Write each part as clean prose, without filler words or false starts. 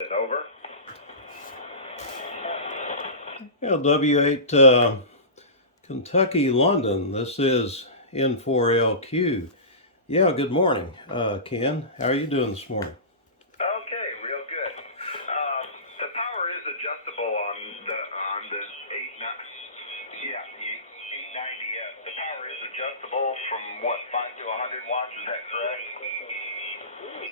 Over. Yeah, W8 Kentucky, London. This is N4LQ. Yeah, good morning, Ken. How are you doing this morning? Okay, real good. The power is adjustable on the 890s. The power is adjustable from what 5 to 100 watts. Is that correct?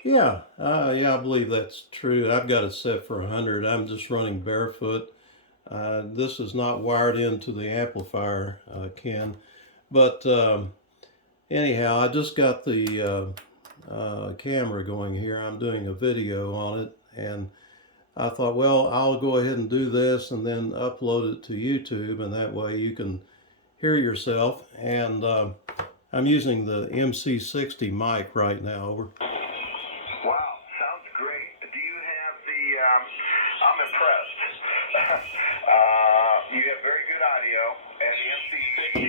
Yeah, I believe that's true. I've got it set for 100. I'm just running barefoot. This is not wired into the amplifier, Ken. But anyhow, I just got the camera going here. I'm doing a video on it, and I thought, well, I'll go ahead and do this and then upload it to YouTube, and that way you can hear yourself. And I'm using the MC60 mic right now. Over. Wow, sounds great. Do you have the? I'm impressed. You have very good audio, and the MC60.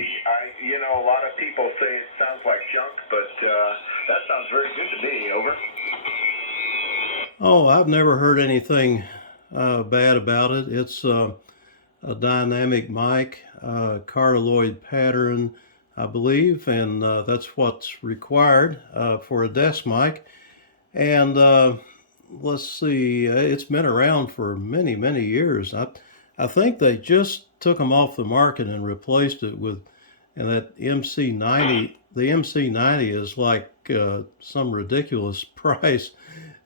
A lot of people say it sounds like junk, but that sounds very good to me. Over. Oh, I've never heard anything bad about it. It's a dynamic mic, cardioid pattern, I believe, and that's what's required for a desk mic. And let's see, it's been around for many, many years. I think they just took them off the market and replaced it with, and that MC90. The MC90 is like some ridiculous price,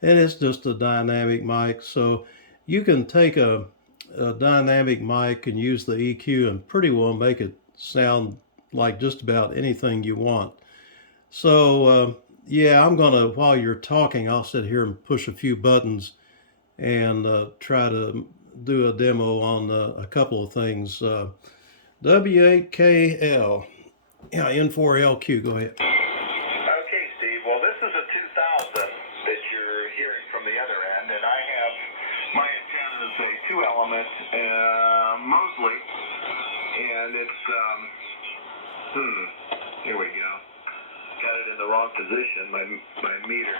and it's just a dynamic mic. So you can take a dynamic mic and use the EQ and pretty well make it sound like just about anything you want. So yeah, I'm gonna, while you're talking, I'll sit here and push a few buttons and try to do a demo on a couple of things. W8KL, yeah, N4LQ. Go ahead. Okay, Steve. Well, this is a 2000 that you're hearing from the other end, and I have my antenna is a 2-element Mosley, and it's here we go. Got it in the wrong position. My meter.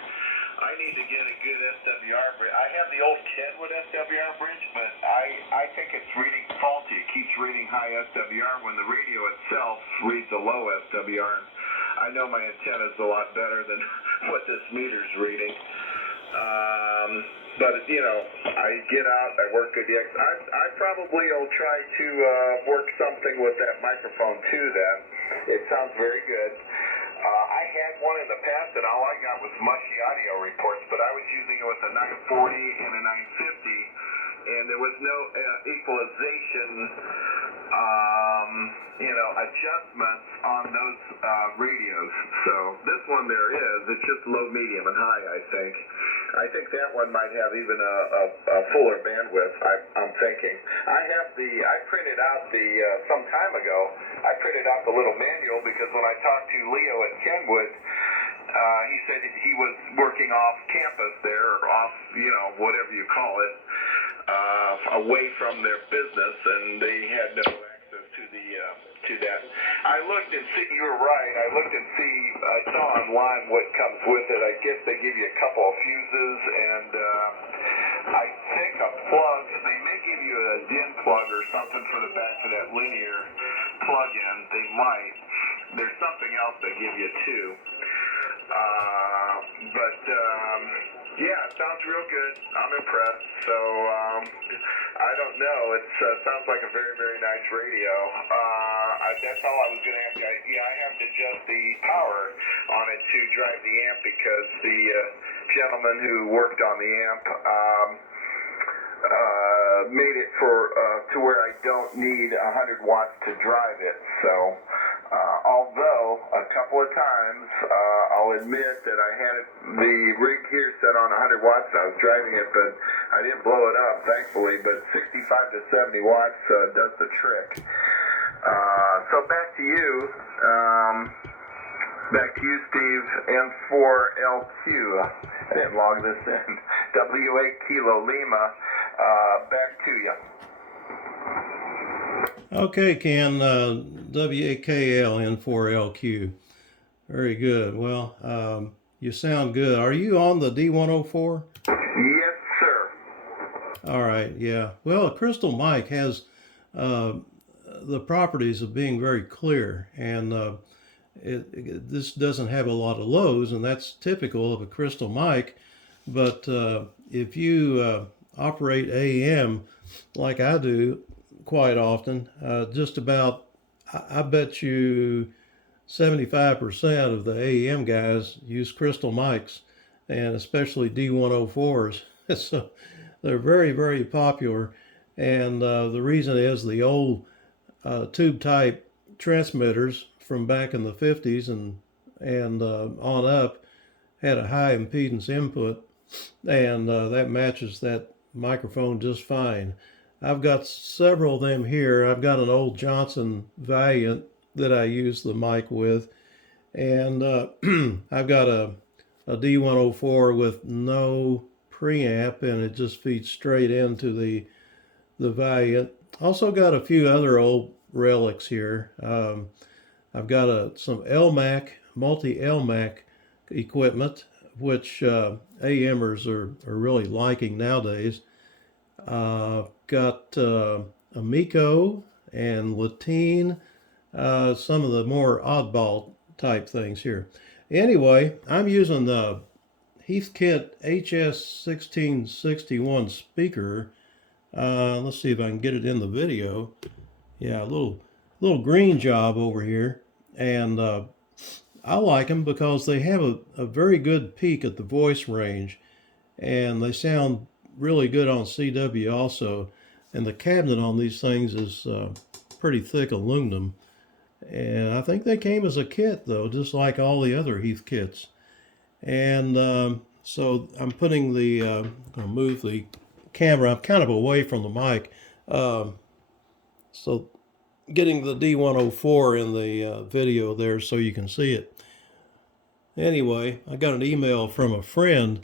I need to get a good SWR bridge. I have the old Kenwood SWR bridge, but I think it's reading faulty. It keeps reading high SWR when the radio itself reads a low SWR. And I know my antenna is a lot better than what this meter's reading. But I get out, I work good. I probably will try to work something with that microphone too. Then it sounds very good. I had one in the past, and all I got was mushy audio reports, but I was using it with a 940 and a 950, and there was no equalization, adjustments on those radios. So this one there is. It's just low, medium, and high, I think. I think that one might have even a fuller bandwidth, I'm thinking. I printed out some time ago, I printed out the little manual because when I talked to Leo at Kenwood, he said he was working off campus there, or off, whatever you call it, away from their business, and they had no access to that. I looked and see, you were right, I saw online what comes with it. I guess they give you a couple of fuses, and I think a plug. They may give you a DIN plug or something for the back to that linear plug-in. They might. There's something else they give you too. Yeah, it sounds real good. I'm impressed. So I don't know. It sounds like a very, very nice radio. That's all I was going to ask you. I have to adjust the power on it to drive the amp because the gentleman who worked on the amp made it to where I don't need 100 watts to drive it. So although a couple of times I'll admit that I had the rig here set on 100 watts and I was driving it, but I didn't blow it up, thankfully. But 65 to 70 watts does the trick. So back to you. Back to you, Steve. N4LQ. I didn't log this in. W8 Kilo Lima. Back to you. Okay, Ken, W8KL N4LQ. Very good. Well, you sound good. Are you on the D104? Yes, sir. All right, yeah. Well, a crystal mic has uh, the properties of being very clear, and this doesn't have a lot of lows, and that's typical of a crystal mic. But if you operate AM like I do quite often, just about, I bet you 75% of the AEM guys use crystal mics, and especially D104s. So they're very, very popular. And the reason is the old tube type transmitters from back in the 50s and on up had a high impedance input, and that matches that microphone just fine. I've got several of them here. I've got an old Johnson Valiant that I use the mic with, and I've got a D104 with no preamp, and it just feeds straight into the Valiant. Also got a few other old relics here. I've got some LMAC, multi LMAC equipment, which AMers are really liking nowadays. Got Amico and Latine, some of the more oddball type things here. Anyway, I'm using the Heathkit HS1661 speaker. Let's see if I can get it in the video. Yeah, a little green job over here, and I like them because they have a very good peak at the voice range, and they sound really good on CW also. And the cabinet on these things is pretty thick aluminum, and I think they came as a kit though, just like all the other Heath kits. And so I'm putting I'll move the camera up kind of away from the mic. So getting the D104 in the video there so you can see it. Anyway, I got an email from a friend a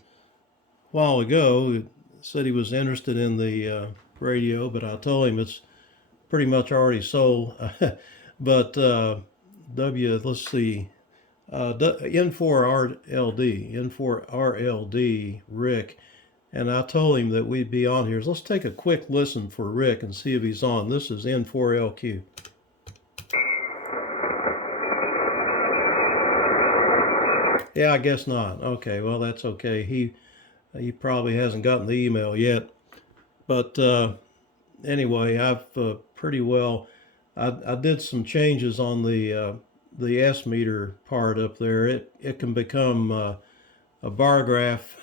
while ago who said he was interested in the radio, but I told him it's pretty much already sold. But let's see, N4RLD, Rick, and I told him that we'd be on here. So let's take a quick listen for Rick and see if he's on. This is N4LQ. Yeah, I guess not. Okay, well that's okay. He probably hasn't gotten the email yet. But anyway, I've pretty well. I did some changes on the S meter part up there. It can become a bar graph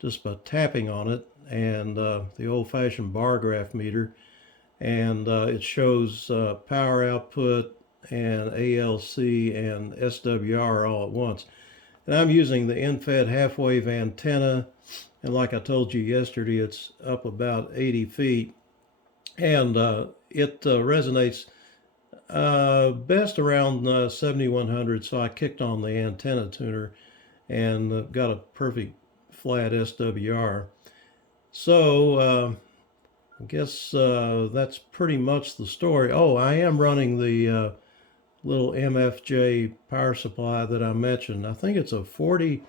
just by tapping on it, and the old-fashioned bar graph meter, and it shows power output and ALC and SWR all at once. And I'm using the end-fed half-wave antenna, and like I told you yesterday, it's up about 80 feet, and it resonates best around 7100. So I kicked on the antenna tuner and got a perfect flat SWR. So I guess that's pretty much the story. Oh, I am running the little MFJ power supply that I mentioned. I think it's a 40,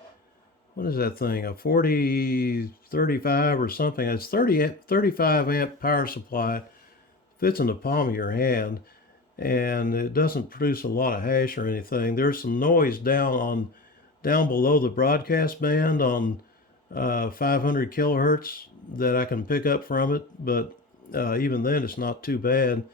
what is that thing? A 4035 or something. It's 35 amp power supply, fits in the palm of your hand, and it doesn't produce a lot of hash or anything. There's some noise down below the broadcast band on 500 kilohertz that I can pick up from it, but even then it's not too bad.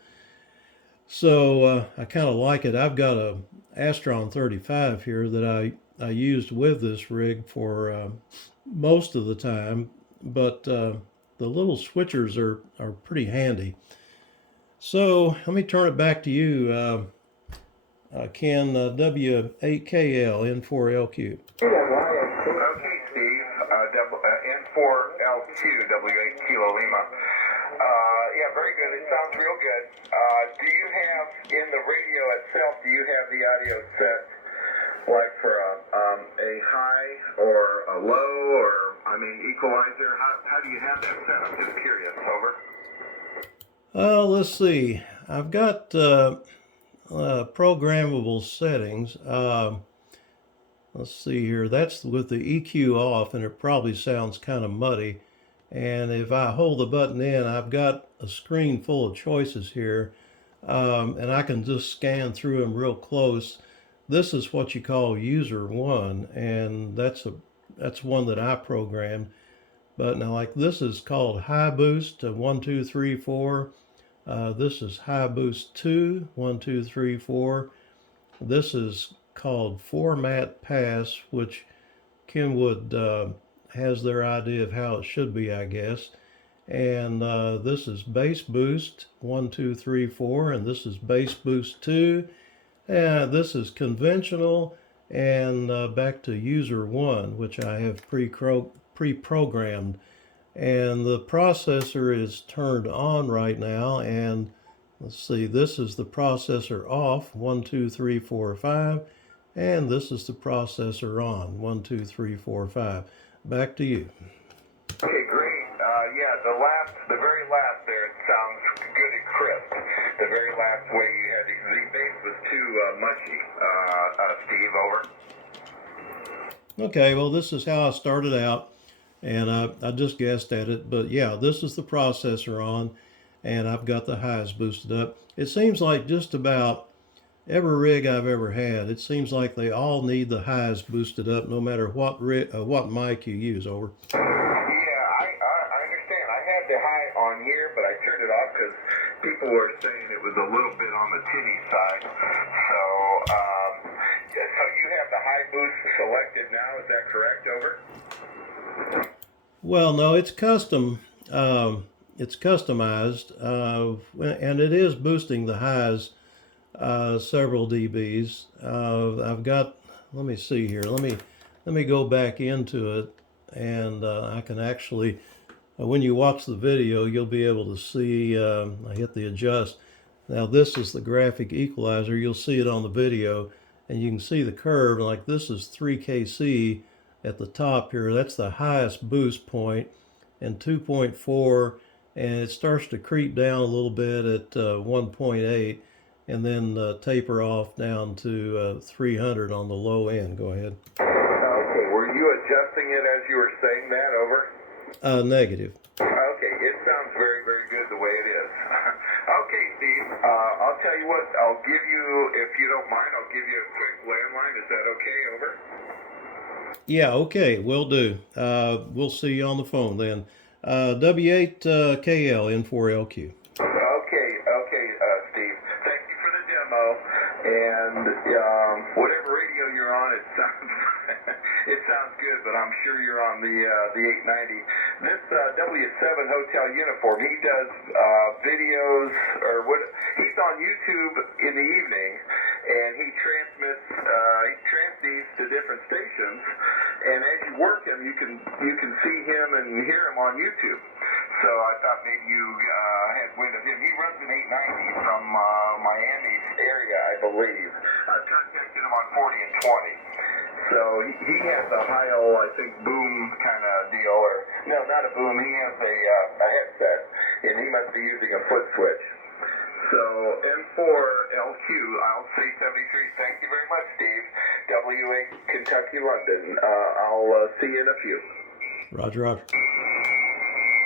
So I kind of like it. I've got a Astron 35 here that I used with this rig for most of the time, but the little switchers are pretty handy. So let me turn it back to you, Ken, W8KL N4LQ. Okay, Steve, N4LQ, W8 Kilo Lima. Yeah, very good. It sounds real good. Do you have, in the radio itself, do you have the audio set like for a high or a low or, equalizer? How do you have that set? I'm just curious. Over. Let's see. I've got programmable settings. Let's see here. That's with the EQ off, and it probably sounds kind of muddy. And if I hold the button in, I've got a screen full of choices here, and I can just scan through them real close. This is what you call user one, and that's one that I programmed. But now, like this is called high boost 1, 2, 3, 4. This is high boost 2, 1, 2, 3, 4. This is called format pass, which Kenwood has their idea of how it should be, I guess. And this is bass boost 1, 2, 3, 4, and this is bass boost 2. And this is conventional, and back to user 1, which I have pre-programmed. And the processor is turned on right now, and let's see, this is the processor off 1, 2, 3, 4, 5, and this is the processor on 1, 2, 3, 4, 5. Back to you. Okay, great. Yeah, the very last there, it sounds good and crisp. The very last way you had the bass was too mushy. Steve, over. Okay, well, this is how I started out, and I just guessed at it, but yeah, this is the processor on, and I've got the highs boosted up. It seems like just about every rig I've ever had, it seems like they all need the highs boosted up, no matter what mic you use. Over. Yeah, I understand. I had the high on here, but I turned it off because people were saying it was a little bit on the tinny side. So, so you have the high boost selected now. Is that correct? Over. Well, no, it's custom. It's customized, and it is boosting the highs several dBs. I've got. Let me see here. Let me go back into it, and I can actually. When you watch the video, you'll be able to see. I hit the adjust. Now this is the graphic equalizer. You'll see it on the video, and you can see the curve. Like this is 3kC at the top here. That's the highest boost point, and 2.4, and it starts to creep down a little bit at 1.8, and then taper off down to 300 on the low end. Go ahead. Okay, were you adjusting it as you were saying that? Over. Negative. Okay, it sounds very, very good the way it is. Okay, Steve, I'll tell you what, I'll give you, if you don't mind, I'll give you a quick landline. Is that okay? Over. Yeah, okay, will do. We'll see you on the phone then. W8KL N4LQ. Okay, Steve. Thank you for the demo. And whatever radio you're on, it sounds it sounds good. But I'm sure you're on the 890. This W7 Hotel uniform. He does videos, or what? He's on YouTube in the evening, and he transmits these to different stations. And as you work him, you can see him and hear him on YouTube. So I thought maybe you had wind of him. He runs an 890 from Miami area, I believe. I've contacted him on 40 and 20. So he has a Heil, I think, boom kind of deal, or no, not a boom. He has a headset, and he must be using a foot switch. So N4LQ, I'll say 73. Thank you very much, Steve. W8 Kentucky, London. I'll see you in a few. Roger, roger.